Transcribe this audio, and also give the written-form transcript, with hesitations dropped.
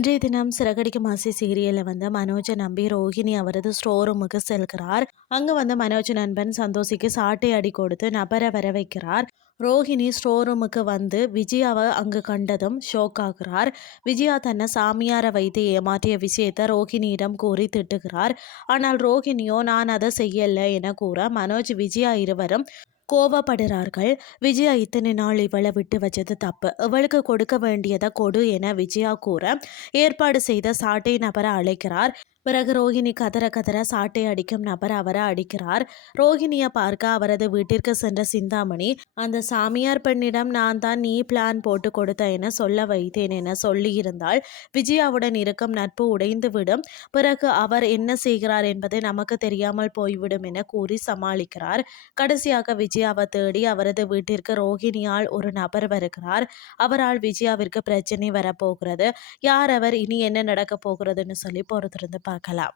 இன்றைய தினம் சிறகடிக்கும் ஆசை சீரியல்ல மனோஜை நம்பி ரோஹிணி அவரது ஸ்டோர் ரூமுக்கு செல்கிறார். அங்க மனோஜ் நண்பன் சந்தோஷிக்கு சாட்டை அடி கொடுத்து நபரை வர வைக்கிறார். ரோஹிணி ஸ்டோர் ரூமுக்கு விஜயாவை அங்கு கண்டதும் ஷோக் ஆகிறார். விஜயா தன்னை சாமியாரை வைத்து ஏமாற்றிய விஷயத்தை ரோஹிணியிடம் கூறி திட்டுகிறார். ஆனால் ரோஹிணியோ நான் அதை செய்யல என கூற மனோஜ் விஜயா இருவரும் கோவப்படுறார்கள். விஜயா இத்தனை நாள் இவளை விட்டு வச்சது தப்பு, இவளுக்கு கொடுக்க வேண்டியதை கொடு என விஜயா கூற ஏற்பாடு செய்த சாட்டை நபரை அழைக்கிறார். பிறகு ரோஹிணி கதற கதற சாட்டை அடிக்கும் நபர் அவரை அடிக்கிறார். ரோஹிணியை பார்க்க அவரது வீட்டிற்கு சென்ற சிந்தாமணி அந்த சாமியார் பெண்ணிடம் நான் தான் நீ பிளான் போட்டு கொடுத்த என சொல்ல வைத்தேன் என சொல்லியிருந்தால் விஜயாவுடன் இருக்கும் நட்பு உடைந்துவிடும். பிறகு அவர் என்ன செய்கிறார் என்பது நமக்கு தெரியாமல் போய்விடும் என கூறி சமாளிக்கிறார். கடைசியாக விஜயாவை தேடி அவரது வீட்டிற்கு ரோஹிணியால் ஒரு நபர் வருகிறார். அவரால் விஜயாவிற்கு பிரச்சனை வரப்போகிறது. யார் அவர், இனி என்ன நடக்க போகிறதுன்னு சொல்லி பொறுத்திருந்து பார்க்கலாம்.